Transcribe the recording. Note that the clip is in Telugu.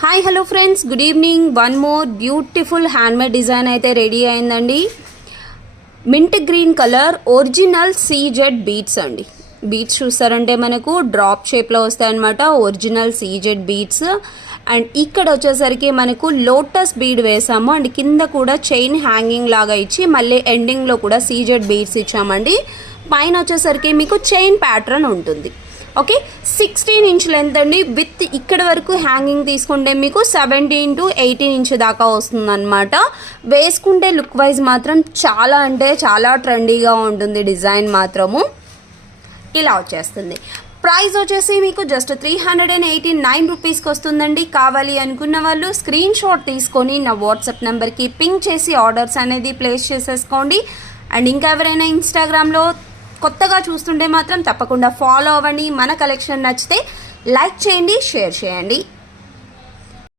Hi hello friends, good evening. One more beautiful handmade design అయితే రెడీ అయిందండి. Mint green colour original CZ beads అండి. బీడ్స్ చూస్తారంటే మనకు డ్రాప్ షేప్లో వస్తాయి అన్నమాట. Original CZ beads. అండ్ ఇక్కడ వచ్చేసరికి మనకు లోటస్ బీడ్ వేసాము అండ్ కింద కూడా చైన్ హ్యాంగింగ్ లాగా ఇచ్చి మళ్ళీ ఎండింగ్లో కూడా సీజెడ్ బీడ్స్ ఇచ్చామండి. పైన వచ్చేసరికి మీకు చైన్ ప్యాటర్న్ ఉంటుంది. ఓకే, 16 ఇంచ్ లెంత్ అండి. విత్ ఇక్కడ వరకు హ్యాంగింగ్ తీసుకుంటే మీకు 17 to 18 ఇంచ్ దాకా వస్తుంది అనమాట. వేసుకుంటే లుక్ వైజ్ మాత్రం చాలా అంటే చాలా ట్రెండీగా ఉంటుంది. డిజైన్ మాత్రము ఇలా వచ్చేస్తుంది. ప్రైస్ వచ్చేసి మీకు జస్ట్ 389 రూపీస్కి వస్తుందండి. కావాలి అనుకున్న వాళ్ళు స్క్రీన్ షాట్ తీసుకొని నా వాట్సాప్ నెంబర్కి పింక్ చేసి ఆర్డర్స్ అనేది ప్లేస్ చేసేసుకోండి. అండ్ ఇంకా ఎవరైనా ఇన్స్టాగ్రామ్లో కొత్తగా చూస్తుంటే మాత్రం తప్పకుండా ఫాలో అవ్వండి. మన కలెక్షన్ నచ్చితే లైక్ చేయండి, షేర్ చేయండి.